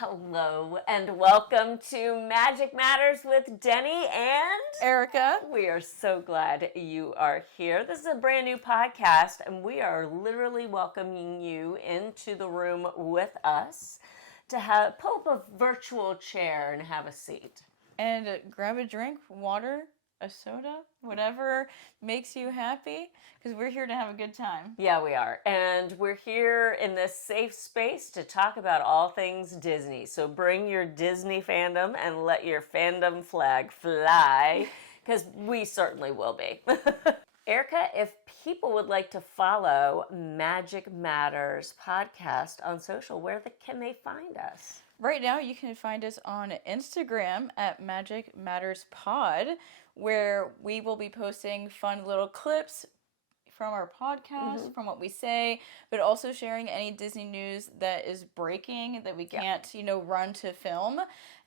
Hello and welcome to Magic Matters with Deni and Erica. We are so glad you are here. This is a brand new podcast and we are literally welcoming you into the room with us to pull up a virtual chair and have a seat. And grab a drink, water, a soda, whatever makes you happy, because we're here to have a good time. Yeah, we are. And we're here in this safe space to talk about all things Disney. So bring your Disney fandom and let your fandom flag fly, because we certainly will be. Erica, if people would like to follow Magic Matters podcast on social, where can they find us? Right now, you can find us on Instagram at Magic Matters Pod, where we will be posting fun little clips from our podcast, from what we say, but also sharing any Disney news that is breaking that we can't, run to film.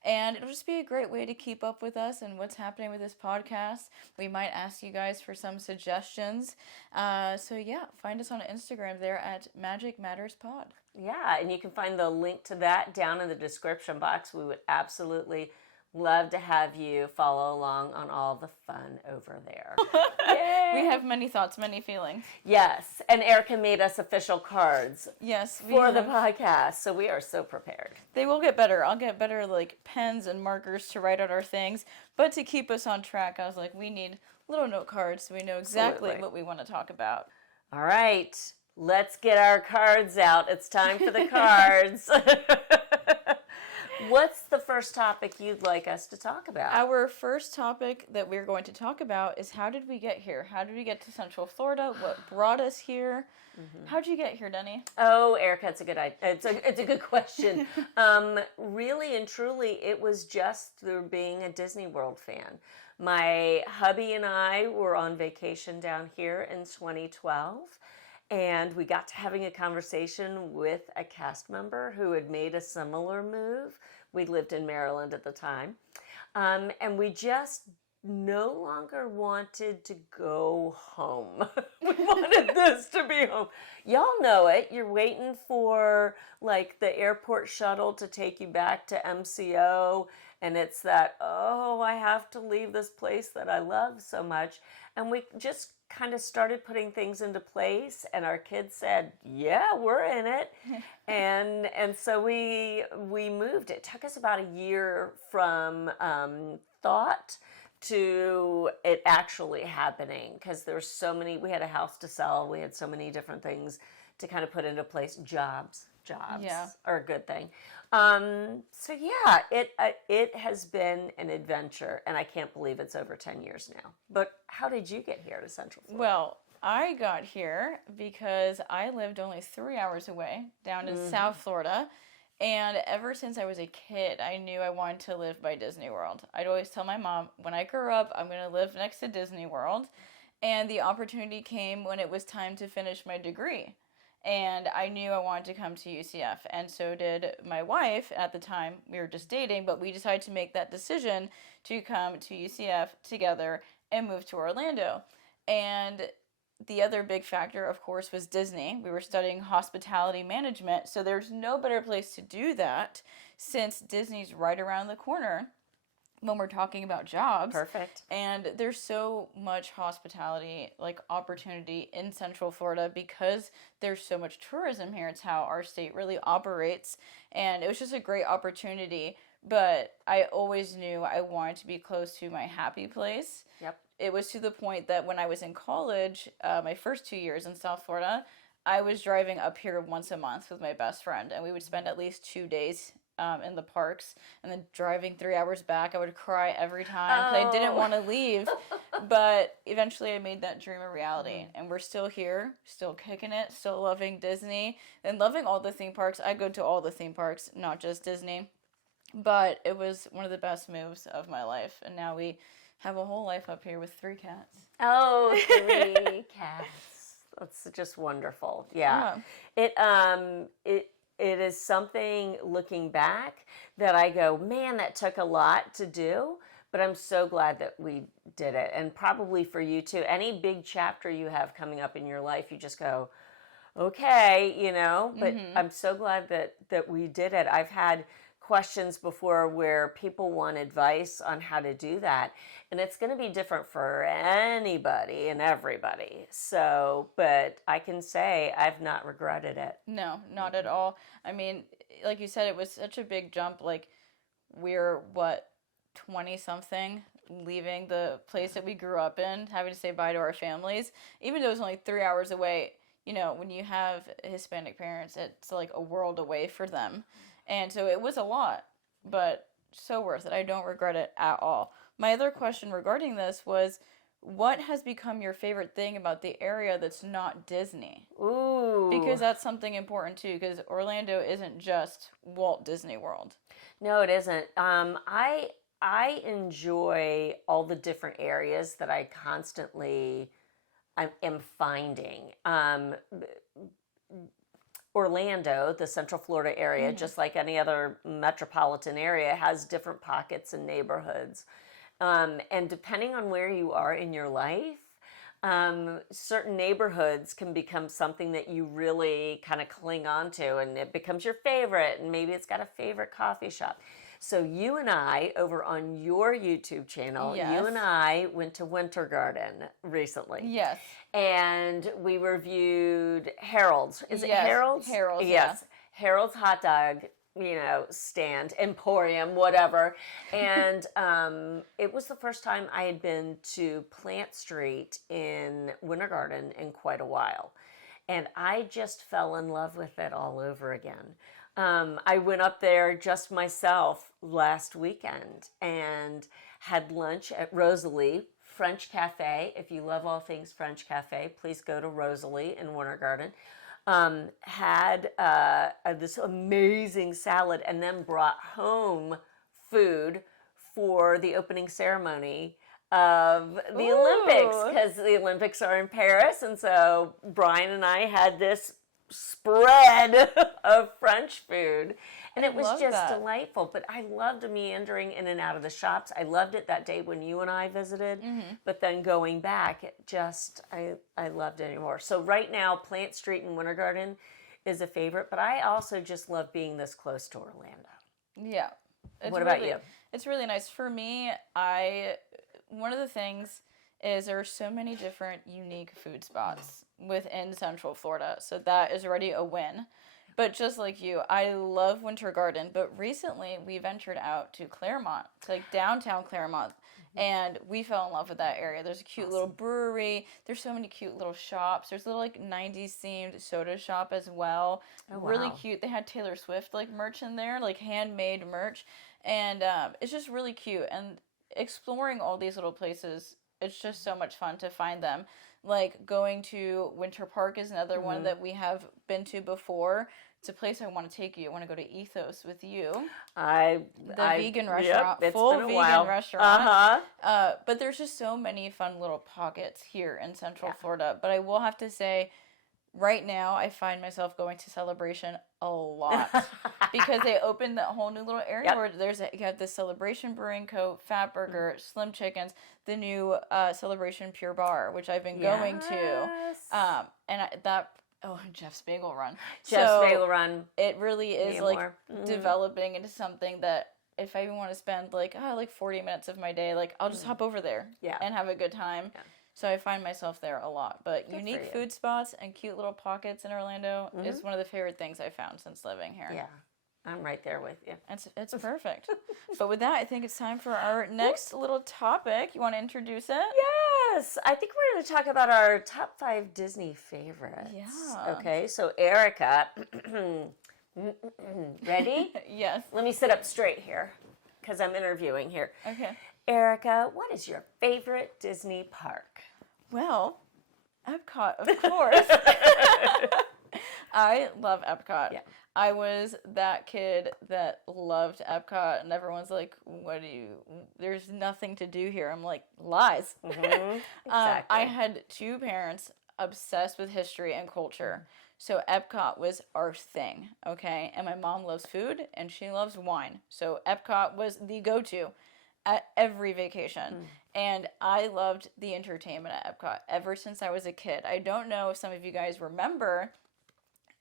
And it'll just be a great way to keep up with us and what's happening with this podcast. We might ask you guys for some suggestions. Find us on Instagram there at Magic Matters Pod. Yeah, and you can find the link to that down in the description box. We would absolutely love to have you follow along on all the fun over there. We have many thoughts, many feelings. Yes, and Erica made us official cards. Yes, for the podcast, so we are so prepared. They will get better. I'll get better pens and markers to write out our things. But to keep us on track, I was like, we need little note cards so we know exactly what we want to talk about. All right, let's get our cards out. It's time for the cards. What's the first topic you'd like us to talk about? Our first topic that we're going to talk about is how did we get here? How did we get to Central Florida? What brought us here? How did you get here, Deni? Oh, Erica, it's a good idea. It's a good question. Really and truly, it was just through being a Disney World fan. My hubby and I were on vacation down here in 2012. And we got to having a conversation with a cast member who had made a similar move. We lived in Maryland at the time. And we just no longer wanted to go home. We wanted this to be home. Y'all know it. You're waiting for the airport shuttle to take you back to MCO. And it's that, I have to leave this place that I love so much. And we just kind of started putting things into place, and our kids said, yeah, we're in it. and so we moved. It took us about a year from thought to it actually happening, because there's so many. We had a house to sell. We had so many different things to kind of put into place. Jobs are a good thing. It has been an adventure, and I can't believe it's over 10 years now. But how did you get here to Central Florida? Well, I got here because I lived only 3 hours away down in South Florida. And ever since I was a kid, I knew I wanted to live by Disney World. I'd always tell my mom, when I grow up, I'm going to live next to Disney World. And the opportunity came when it was time to finish my degree. And I knew I wanted to come to UCF, and so did my wife. At the time, we were just dating, but we decided to make that decision to come to UCF together and move to Orlando. And the other big factor, of course, was Disney. We were studying hospitality management, so there's no better place to do that since Disney's right around the corner when we're talking about jobs. Perfect. And there's so much hospitality opportunity in Central Florida because there's so much tourism here. It's how our state really operates, and it was just a great opportunity. But I always knew I wanted to be close to my happy place. Yep. It was to the point that when I was in college, my first 2 years in South Florida, I was driving up here once a month with my best friend, and we would spend at least 2 days in the parks, and then driving 3 hours back. I would cry every time because I didn't want to leave. But eventually I made that dream a reality, and we're still here, still kicking it, still loving Disney and loving all the theme parks. I go to all the theme parks, not just Disney, but it was one of the best moves of my life. And now we have a whole life up here with 3 cats. Oh, 3 cats. That's just wonderful. Yeah. It is something, looking back, that I go, man, that took a lot to do, but I'm so glad that we did it. And probably for you too, any big chapter you have coming up in your life, you just go, okay, but I'm so glad that we did it. I've had questions before where people want advice on how to do that. And it's going to be different for anybody and everybody. So, but I can say I've not regretted it. No, not at all. I mean, like you said, it was such a big jump. Like, we're, 20 something, leaving the place that we grew up in, having to say bye to our families, even though it was only 3 hours away. You know, when you have Hispanic parents, it's like a world away for them. And so it was a lot, but so worth it. I don't regret it at all. My other question regarding this was, what has become your favorite thing about the area that's not Disney? Ooh. Because that's something important too, because Orlando isn't just Walt Disney World. No, it isn't. I enjoy all the different areas that I constantly am finding. Orlando, the Central Florida area, just like any other metropolitan area, has different pockets and neighborhoods. And depending on where you are in your life, certain neighborhoods can become something that you really kind of cling on to, and it becomes your favorite, and maybe it's got a favorite coffee shop. So you and I, over on your YouTube channel, Yes. you and I went to Winter Garden recently. Yes. And we reviewed Harold's. Is it Yes, Harold's? Harold's, Yes. Harold's hot dog, stand, emporium, whatever. And it was the first time I had been to Plant Street in Winter Garden in quite a while. And I just fell in love with it all over again. I went up there just myself last weekend and had lunch at Rosalie French Cafe. If you love all things French Cafe, please go to Rosalie in Winter Garden. Had this amazing salad, and then brought home food for the opening ceremony of the Olympics, because the Olympics are in Paris. And so Brian and I had this spread of French food, and it was just delightful. But I loved meandering in and out of the shops. I loved it that day when you and I visited, but then going back, it just, I loved it anymore. So right now, Plant Street in Winter Garden is a favorite, but I also just love being this close to Orlando. Yeah. What about you? It's really nice. For me, one of the things is there are so many different unique food spots within Central Florida. So that is already a win. But just like you, I love Winter Garden. But recently we ventured out to Claremont, to like downtown Claremont. And we fell in love with that area. There's a cute little brewery. There's so many cute little shops. There's a little like 90s themed soda shop as well. Oh, wow. Really cute. They had Taylor Swift like merch in there, like handmade merch. And it's just really cute. And exploring all these little places, it's just so much fun to find them. Like going to Winter Park is another one that we have been to before. It's a place I want to take you. I want to go to Ethos with you. The vegan restaurant, it's full been a vegan while. restaurant. But there's just so many fun little pockets here in Central Florida. But I will have to say, right now I find myself going to Celebration a lot because they opened that whole new little area where you have the Celebration Brewing Co., Fat Burger, Slim Chickens, the new Celebration Pure Bar, which I've been going to, Jeff's Bagel Run. Bagel Run. It really is developing into something that if I even want to spend like 40 minutes of my day, like I'll just hop over there and have a good time. Yeah. So I find myself there a lot. But unique food spots and cute little pockets in Orlando is one of the favorite things I've found since living here. Yeah, I'm right there with you. It's perfect. But with that, I think it's time for our next little topic. You want to introduce it? Yes. I think we're going to talk about our top 5 Disney favorites. Yeah. Okay, so Erica, ready? Yes. Let me sit up straight here because I'm interviewing here. Okay. Erica, what is your favorite Disney park? Well, Epcot, of course. I love Epcot. Yeah. I was that kid that loved Epcot, and everyone's like, there's nothing to do here. I'm like, lies. Exactly. I had 2 parents obsessed with history and culture. So Epcot was our thing, okay? And my mom loves food, and she loves wine. So Epcot was the go-to at every vacation. And I loved the entertainment at Epcot ever since I was a kid. I don't know if some of you guys remember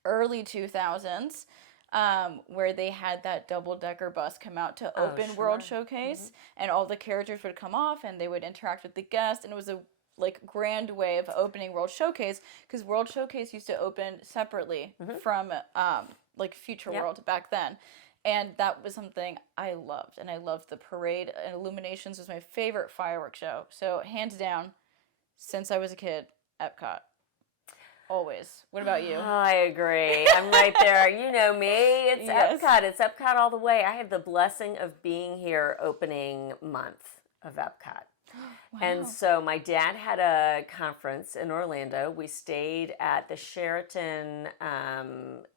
early 2000s, where they had that double-decker bus come out to Oh, open sure. World Showcase, and all the characters would come off, and they would interact with the guests, and it was a like grand way of opening World Showcase, because World Showcase used to open separately from like Future World back then. And that was something I loved. And I loved the parade. And Illuminations was my favorite fireworks show. So, hands down, since I was a kid, Epcot. Always. What about you? I agree. I'm right there. You know me. It's Yes. Epcot. It's Epcot all the way. I had the blessing of being here opening month of Epcot. Wow. And so my dad had a conference in Orlando. We stayed at the Sheraton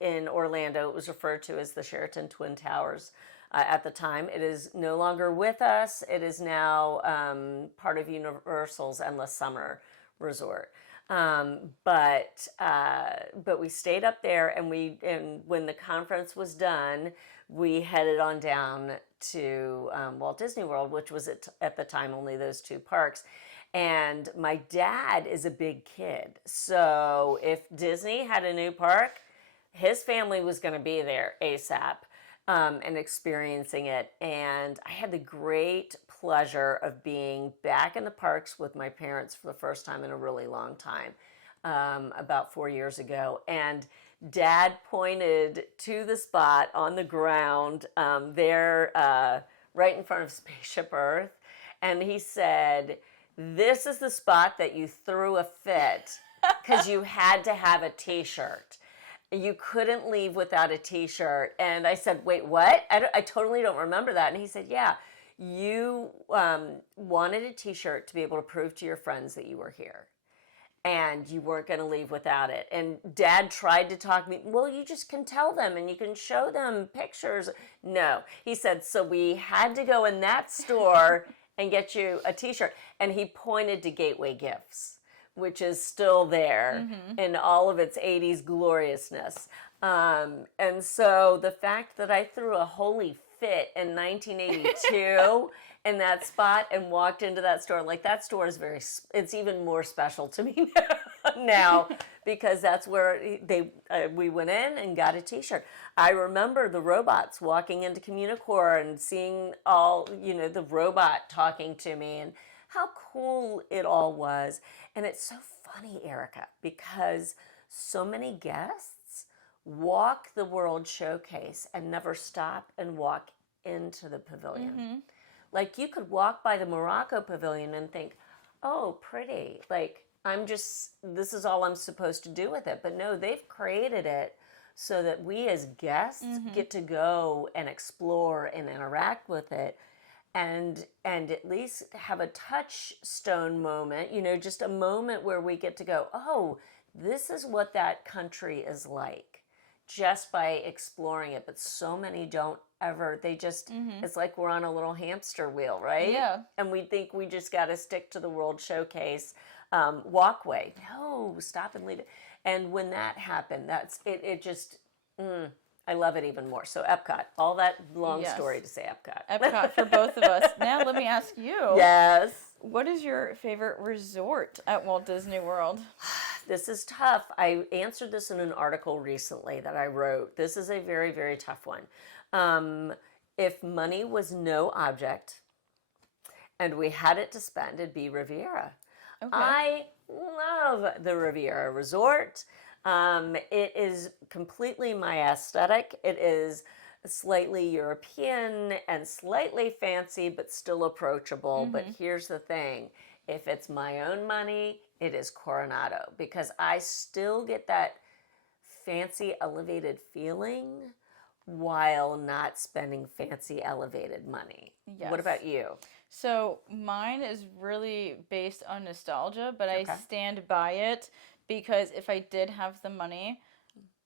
in Orlando. It was referred to as the Sheraton Twin Towers at the time. It is no longer with us. It is now part of Universal's Endless Summer Resort. But we stayed up there, and when the conference was done, we headed on down to Walt Disney World, which was at the time only those two parks. And my dad is a big kid, so if Disney had a new park, his family was going to be there ASAP and experiencing it. And I had the great pleasure of being back in the parks with my parents for the first time in a really long time, about 4 years ago. And Dad pointed to the spot on the ground there right in front of Spaceship Earth. And he said, "This is the spot that you threw a fit because you had to have a t-shirt. You couldn't leave without a t-shirt." And I said, "Wait, what? I totally don't remember that." And he said, "Yeah, you wanted a t-shirt to be able to prove to your friends that you were here. And you weren't going to leave without it." And Dad tried to talk me, "Well, you just can tell them and you can show them pictures." No, he said, "So we had to go in that store and get you a t-shirt." And he pointed to Gateway Gifts, which is still there in all of its 80s gloriousness. And so the fact that I threw a holy fit in 1982 in that spot and walked into that store, like that store is it's even more special to me now because that's where we went in and got a t-shirt. I remember the robots walking into Communicore and seeing all, the robot talking to me and how cool it all was. And it's so funny, Erica, because so many guests walk the World Showcase and never stop and walk into the pavilion. Like you could walk by the Morocco Pavilion and think, "Oh, pretty. Like this is all I'm supposed to do with it." But no, they've created it so that we as guests get to go and explore and interact with it and at least have a touchstone moment, just a moment where we get to go, "Oh, this is what that country is like," just by exploring it. But so many don't ever. They just, it's like we're on a little hamster wheel, right? Yeah. And we think we just got to stick to the World Showcase walkway. No, stop and leave it. And when that happened, that's it. It just, I love it even more. So Epcot, all that long story to say Epcot. Epcot for both of us. Now let me ask you. Yes. What is your favorite resort at Walt Disney World? This is tough. I answered this in an article recently that I wrote. This is a very, very tough one. If money was no object and we had it to spend, it'd be Riviera. Okay. I love the Riviera Resort. It is completely my aesthetic. It is slightly European and slightly fancy, but still approachable. But here's the thing. If it's my own money, it is Coronado, because I still get that fancy elevated feeling while not spending fancy elevated money. Yes. What about you? So mine is really based on nostalgia, but I stand by it because if I did have the money,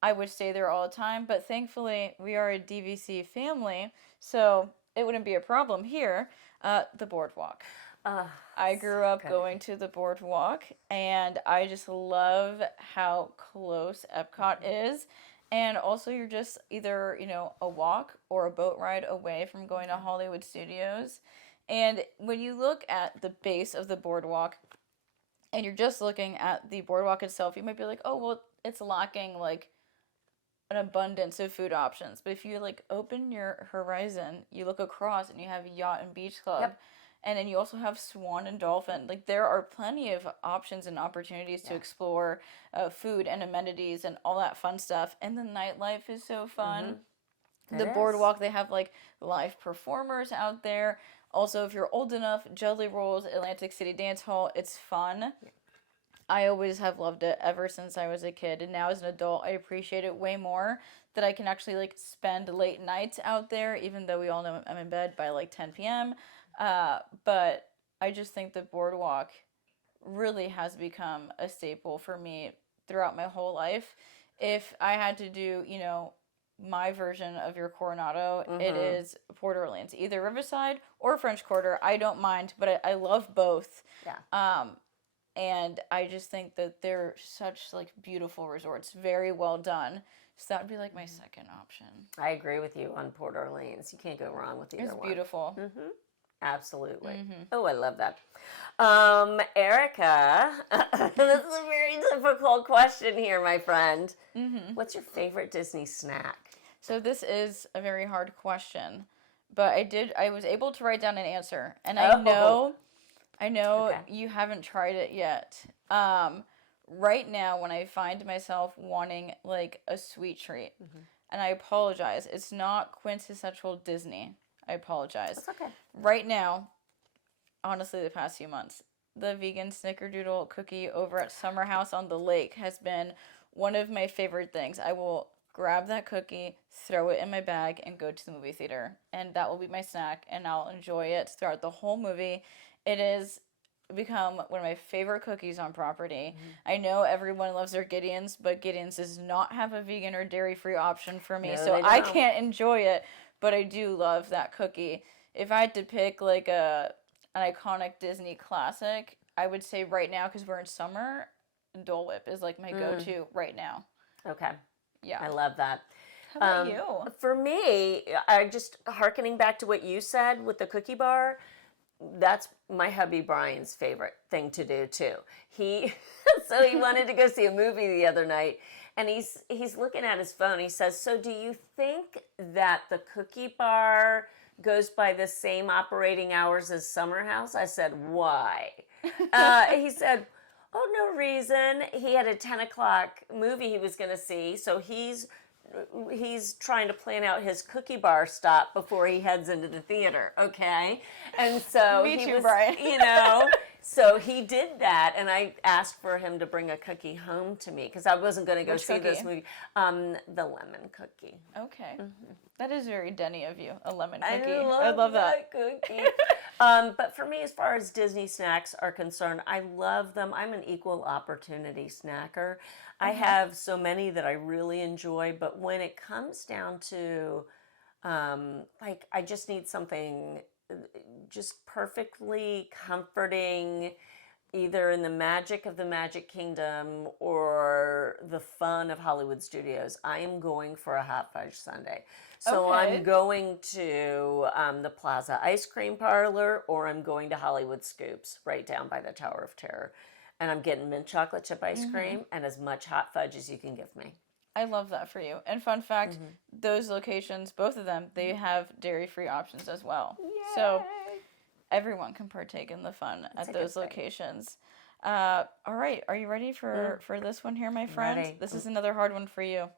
I would stay there all the time. But thankfully, we are a DVC family, so it wouldn't be a problem here. The boardwalk. I grew up going to the boardwalk, and I just love how close Epcot is. And also, you're just either, a walk or a boat ride away from going to Hollywood Studios. And when you look at the base of the boardwalk, and you're just looking at the boardwalk itself, you might be like, "Oh, well, it's lacking, like, an abundance of food options. But if you like open your horizon, you look across and you have Yacht and Beach Club. Yep. And then you also have Swan and Dolphin. Like, there are plenty of options and opportunities to explore food and amenities and all that fun stuff. And the nightlife is so fun. The boardwalk, they have like live performers out there. Also, if you're old enough, Jelly Rolls, Atlantic City Dance Hall, it's fun. Yeah. I always have loved it ever since I was a kid, and now as an adult, I appreciate it way more that I can actually like spend late nights out there, even though we all know I'm in bed by like 10 p.m. But I just think the boardwalk really has become a staple for me throughout my whole life. If I had to do, you know, my version of your Coronado, it is Port Orleans, either Riverside or French Quarter. I don't mind, but I love both. Yeah. And I just think that they're such like beautiful resorts, very well done. So that would be like my second option. I agree with you on Port Orleans. You can't go wrong with either one. It's beautiful. Absolutely. Oh, I love that. Erica, this is a very difficult question here, my friend. What's your favorite Disney snack? So this is a very hard question, but I was able to write down an answer, and I know okay. You haven't tried it yet. Right now, when I find myself wanting like a sweet treat, and I apologize, it's not quintessential Disney. I apologize. That's okay. Right now, honestly, the past few months, the vegan snickerdoodle cookie over at Summer House on the Lake has been one of my favorite things. I will grab that cookie, throw it in my bag, and go to the movie theater. And that will be my snack, and I'll enjoy it throughout the whole movie. It has become one of my favorite cookies on property. I know everyone loves their Gideon's, but Gideon's does not have a vegan or dairy-free option for me, so I can't enjoy it, but I do love that cookie. If I had to pick like an iconic Disney classic, I would say right now, because we're in summer, Dole Whip is like my go-to right now. Okay. Yeah. I love that. How about you? For me, I just hearkening back to what you said with the cookie bar, that's my hubby Brian's favorite thing to do too. He wanted to go see a movie the other night, and he's looking at his phone. He says, "So do you think that the cookie bar goes by the same operating hours as Summer House?" I said, "Why?" He said, "Oh, no reason. He had a 10 o'clock movie he was going to see, so he's trying to plan out his cookie bar stop before he heads into the theater." Okay, and so Me too, Brian. So he did that, and I asked for him to bring a cookie home to me because I wasn't going to go see this movie. The lemon cookie. Okay, that is very Deni of you. A lemon cookie. I love that cookie. But for me, as far as Disney snacks are concerned, I love them. I'm an equal opportunity snacker. I have so many that I really enjoy, but when it comes down to, I just need something just perfectly comforting, either in the magic of the Magic Kingdom or the fun of Hollywood Studios. I am going for a hot fudge sundae. So I'm going to the Plaza Ice Cream Parlor, or I'm going to Hollywood Scoops right down by the Tower of Terror. And I'm getting mint chocolate chip ice cream and as much hot fudge as you can give me. I love that for you. And fun fact, those locations, both of them, they have dairy-free options as well. Yay! So everyone can partake in the fun at those locations. All right, are you ready for this one here, my friend? Ready. This is another hard one for you.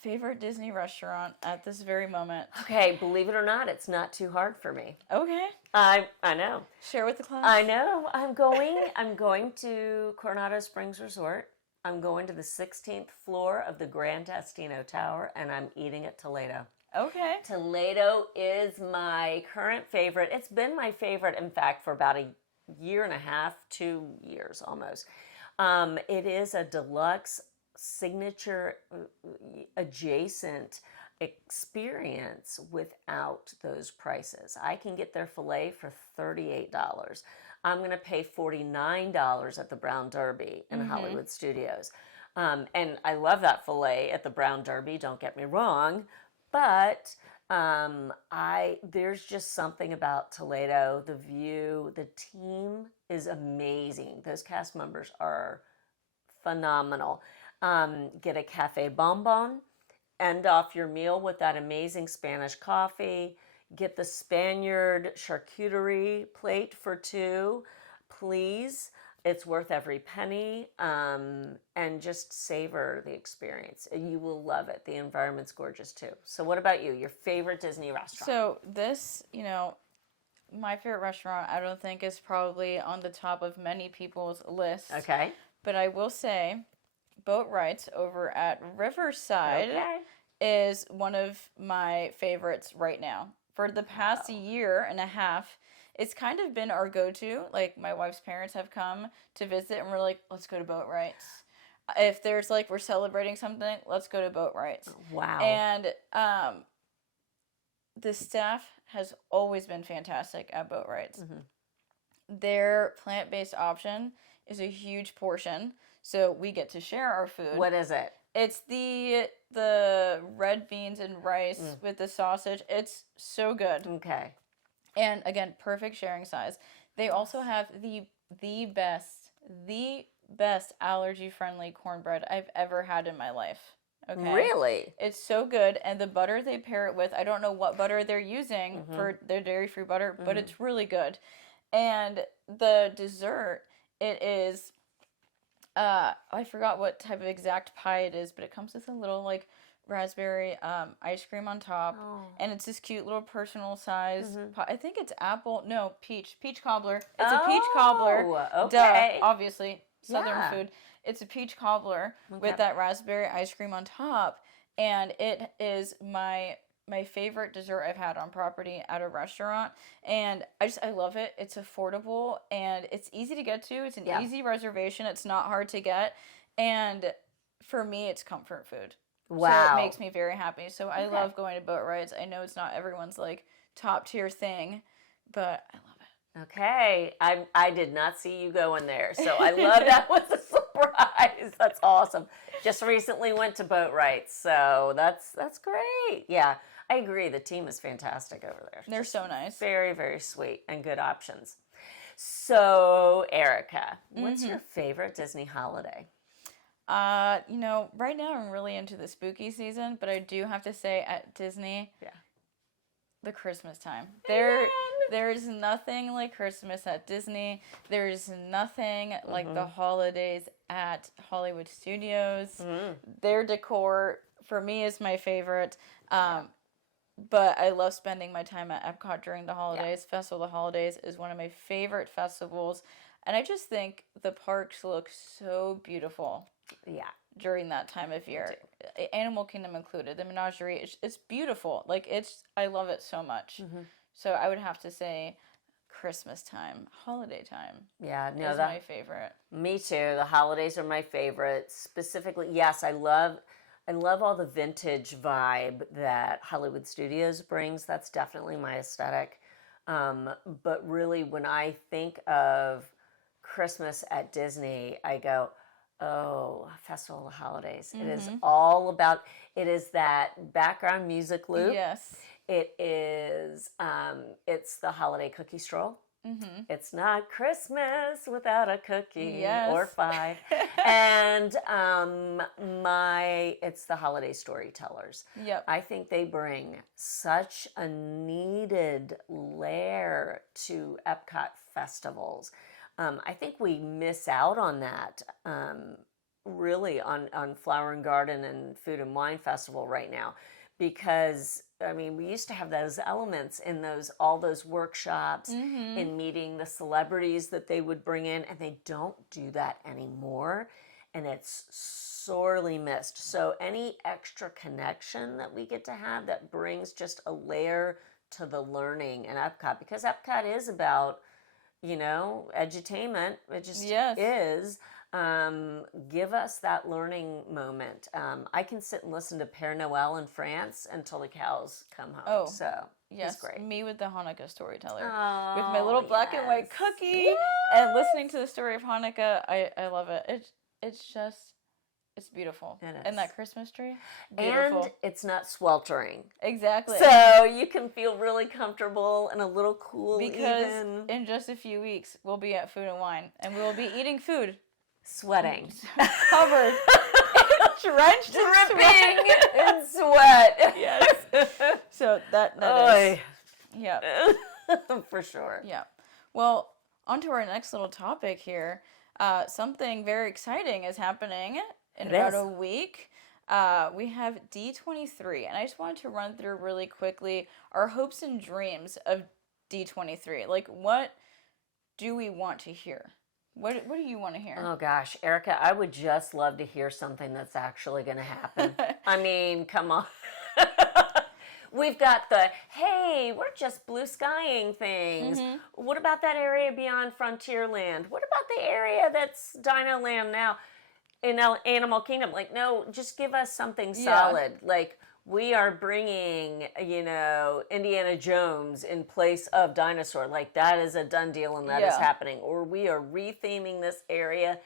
Favorite Disney restaurant at this very moment? Okay, believe it or not, it's not too hard for me. Okay. I know. Share with the class. I know. I'm going to Coronado Springs Resort. I'm going to the 16th floor of the Grand Destino Tower, and I'm eating at Toledo. Okay. Toledo is my current favorite. It's been my favorite, in fact, for about a year and a half, 2 years almost. It is a deluxe signature adjacent experience without those prices. I can get their filet for $38. I'm going to pay $49 at the Brown Derby in Hollywood Studios. And I love that filet at the Brown Derby, don't get me wrong, but there's just something about Toledo. The view, the team is amazing. Those cast members are phenomenal. Get a cafe bonbon. End off your meal with that amazing Spanish coffee. Get the Spaniard charcuterie plate for two, please. It's worth every penny, and just savor the experience. You will love it. The environment's gorgeous too. So what about you? Your favorite Disney restaurant? So this, my favorite restaurant, I don't think is probably on the top of many people's lists. Okay. But I will say, Boat Rights over at Riverside is one of my favorites right now. For the past year and a half, it's kind of been our go-to. Like, my wife's parents have come to visit, and we're like, let's go to Boat Rights. If there's, we're celebrating something, let's go to Boat Rights. Wow. And the staff has always been fantastic at Boat Rights. Mm-hmm. Their plant-based option is a huge portion, so we get to share our food. What is it? It's the red beans and rice with the sausage. It's so good. Okay. And again, perfect sharing size. They also have the best allergy-friendly cornbread I've ever had in my life. Okay. Really? It's so good, and the butter they pair it with, I don't know what butter they're using for their dairy-free butter, but it's really good. And the dessert, it is, I forgot what type of exact pie it is, but it comes with a little, raspberry ice cream on top, and it's this cute little personal size pie. I think it's peach cobbler. It's a peach cobbler. Okay. Duh, obviously, Southern food. It's a peach cobbler with that raspberry ice cream on top, and it is my favorite dessert I've had on property at a restaurant, and I love it. It's affordable, and it's easy to get to. It's an easy reservation. It's not hard to get, and for me, it's comfort food. Wow. So it makes me very happy. So I love going to Boat Rides. I know it's not everyone's top tier thing, but I love it. Okay. I did not see you going there, so I love that was a surprise. That's awesome. Just recently went to Boat Rights, so that's great. Yeah, I agree. The team is fantastic over there. They're so nice. Very, very sweet and good options. So, Erica, what's your favorite Disney holiday? Right now I'm really into the spooky season, but I do have to say at Disney, the Christmas time. There's nothing like Christmas at Disney. There's nothing like the holidays at Hollywood Studios. Their decor, for me, is my favorite. But I love spending my time at Epcot during the holidays. Festival of the Holidays is one of my favorite festivals. And I just think the parks look so beautiful. Yeah. During that time of year. Animal Kingdom included. The menagerie, it's beautiful. I love it so much. So I would have to say Christmas time, holiday time. Yeah, no, is my favorite. Me too. The holidays are my favorite. Specifically, yes, I love all the vintage vibe that Hollywood Studios brings. That's definitely my aesthetic. But really, when I think of Christmas at Disney, I go, oh, Festival of the Holidays. It is all about, it is that background music loop. Yes. It is, it's the holiday cookie stroll. It's not Christmas without a cookie or 5. And it's the holiday storytellers. Yep. I think they bring such a needed layer to Epcot festivals. I think we miss out on that, really, on Flower and Garden and Food and Wine Festival right now, because we used to have those elements in all those workshops, in meeting the celebrities that they would bring in, and they don't do that anymore, and it's sorely missed. So any extra connection that we get to have that brings just a layer to the learning in Epcot, because Epcot is about edutainment. It just is. Give us that learning moment. I can sit and listen to Père Noël in France until the cows come home. Oh, so yes, it's great. Me with the Hanukkah storyteller. Oh, with my little black and white cookie and listening to the story of Hanukkah. I love it. It's beautiful. It is. And that Christmas tree, beautiful. And it's not sweltering. Exactly. So you can feel really comfortable and a little cool. Because even. In just a few weeks, we'll be at Food and Wine, and we will be eating food. Sweating. Covered drenched in dripping sweat. in sweat. Yes. So that is, Oy. yeah. For sure. Yeah. Well, on to our next little topic here. Something very exciting is happening in about a week. We have D23, and I just wanted to run through really quickly our hopes and dreams of D23. Like, what do we want to hear? What do you want to hear? Oh gosh, Erica, I would just love to hear something that's actually going to happen. I mean, come on. We've got the, hey, we're just blue skying things. Mm-hmm. What about that area beyond Frontierland? What about the area that's Dino Land now in Animal Kingdom? Like, no, just give us something solid. Like, we are bringing, Indiana Jones in place of Dinosaur. Like, that is a done deal and that is happening. Or we are retheming this area.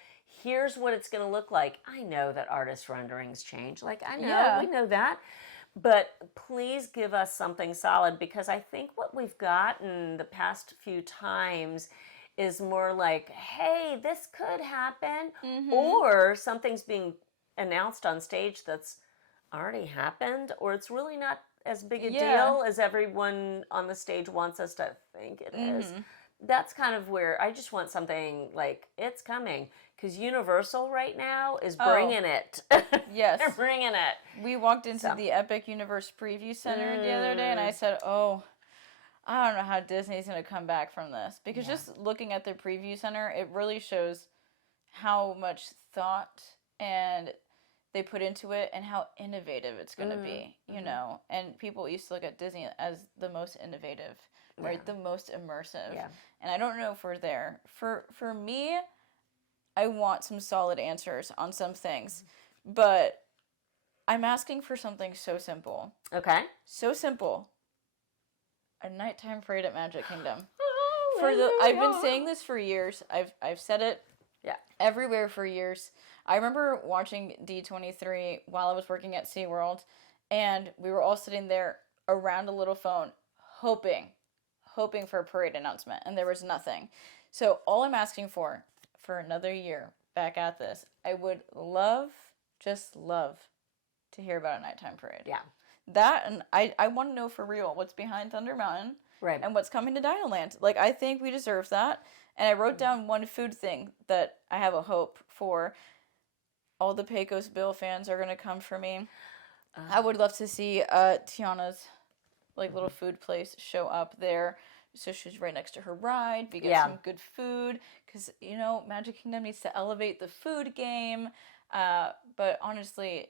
Here's what it's going to look like. I know that artist renderings change. Like, I know, we know that. But please give us something solid, because I think what we've gotten the past few times is more like, hey, this could happen, or something's being announced on stage that's already happened, or it's really not as big a deal as everyone on the stage wants us to think it is. That's kind of where I just want something like, it's coming. Because Universal right now is bringing it. Yes. They're bringing it. We walked into the Epic Universe Preview Center the other day, and I said, I don't know how Disney's going to come back from this. Because just looking at the Preview Center, it really shows how much thought and they put into it and how innovative it's going to be, And people used to look at Disney as the most innovative, right? The most immersive. Yeah. And I don't know if we're there. For me, I want some solid answers on some things, but I'm asking for something so simple. Okay. So simple. A nighttime parade at Magic Kingdom. Oh, I've been saying this for years. I've said it everywhere for years. I remember watching D23 while I was working at SeaWorld, and we were all sitting there around a little phone hoping for a parade announcement, and there was nothing. So all I'm asking for another year back at this, I would just love to hear about a nighttime parade. Yeah. That, and I want to know for real what's behind Thunder Mountain, right, and what's coming to Dinoland. Like, I think we deserve that. And I wrote down one food thing that I have a hope for. All the Pecos Bill fans are going to come for me. I would love to see Tiana's little food place show up there. So she's right next to her ride. We get some good food. Because, Magic Kingdom needs to elevate the food game. But honestly,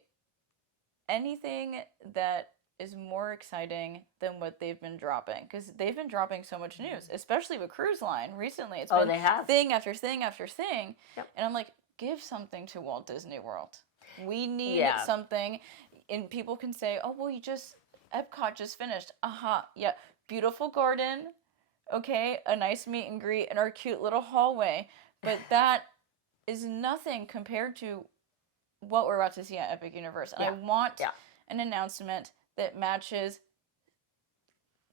anything that is more exciting than what they've been dropping. Because they've been dropping so much news. Especially with Cruise Line recently. It's been they have. thing after thing after thing. Yep. And I'm like, give something to Walt Disney World. We need something. And people can say, Epcot just finished. Yeah. Beautiful garden. Okay, a nice meet and greet in our cute little hallway. But that is nothing compared to what we're about to see at Epic Universe. And I want an announcement that matches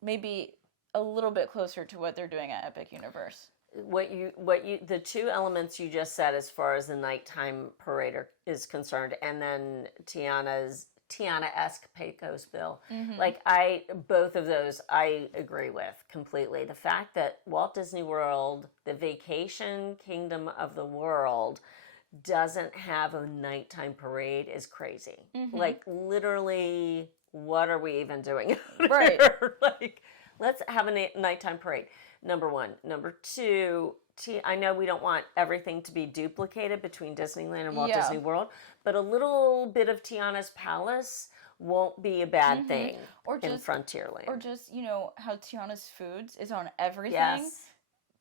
maybe a little bit closer to what they're doing at Epic Universe. The two elements you just said as far as the nighttime parade is concerned, and then Tiana-esque Pecos Bill. Both of those I agree with completely. The fact that Walt Disney World, the vacation kingdom of the world, doesn't have a nighttime parade is crazy. Like, literally, what are we even doing? Right. Let's have a nighttime parade. Number one. Number two, I know we don't want everything to be duplicated between Disneyland and Walt Disney World, but a little bit of Tiana's Palace won't be a bad thing in Frontierland. Or just, how Tiana's Foods is on everything. Yes.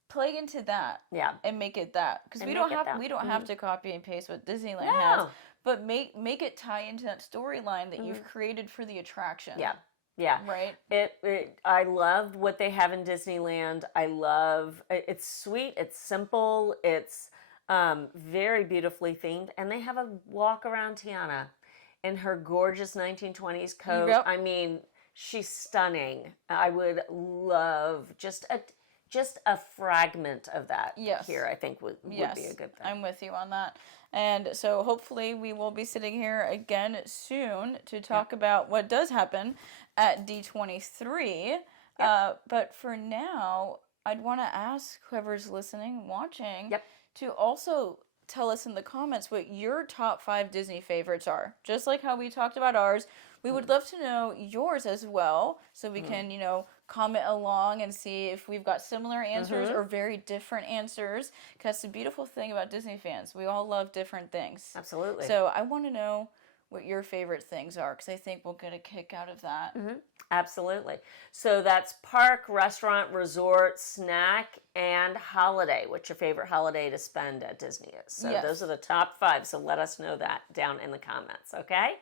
Play into that. Yeah. And make it that. Because we don't have to copy and paste what Disneyland has. But make it tie into that storyline that you've created for the attraction. Yeah. Yeah. Right? I loved what they have in Disneyland. It's sweet, it's simple, it's very beautifully themed, and they have a walk around Tiana in her gorgeous 1920s coat. Yep. I mean, she's stunning. I would love just just a fragment of that Yes. here, I think would Yes, be a good thing. I'm with you on that. And so hopefully we will be sitting here again soon to talk about what does happen at D23. But for now, I'd want to ask whoever's listening, watching, to also tell us in the comments what your top 5 Disney favorites are. Just like how we talked about ours, we would love to know yours as well, so we can, comment along and see if we've got similar answers or very different answers. Because that's the beautiful thing about Disney fans. We all love different things. Absolutely. So I want to know what your favorite things are, because I think we'll get a kick out of that. Absolutely. So that's park, restaurant, resort, snack, and holiday. What's your favorite holiday to spend at Disney is? So those are the top 5. So let us know that down in the comments, okay?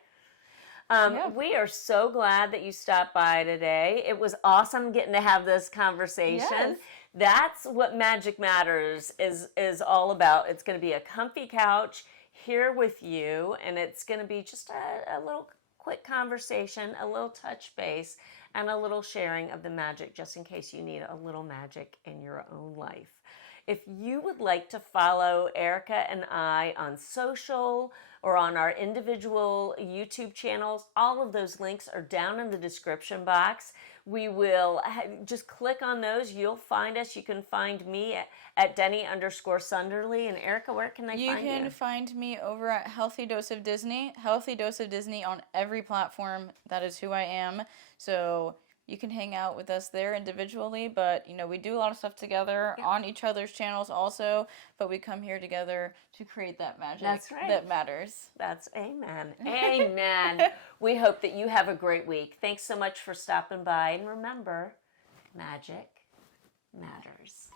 We are so glad that you stopped by today. It was awesome getting to have this conversation. Yes. That's what Magic Matters is all about. It's going to be a comfy couch here with you, and it's going to be just a little quick conversation, a little touch base, and a little sharing of the magic, just in case you need a little magic in your own life. If you would like to follow Erica and I on social or on our individual YouTube channels, all of those links are down in the description box. We will just click on those. You'll find us. You can find me at Deni_Sunderly. And Erica, where can they find you? You can find me over at Healthy Dose of Disney. Healthy Dose of Disney on every platform. That is who I am. So you can hang out with us there individually, but we do a lot of stuff together on each other's channels also, but we come here together to create that magic that matters. That's amen. Amen. We hope that you have a great week. Thanks so much for stopping by, and remember, magic matters.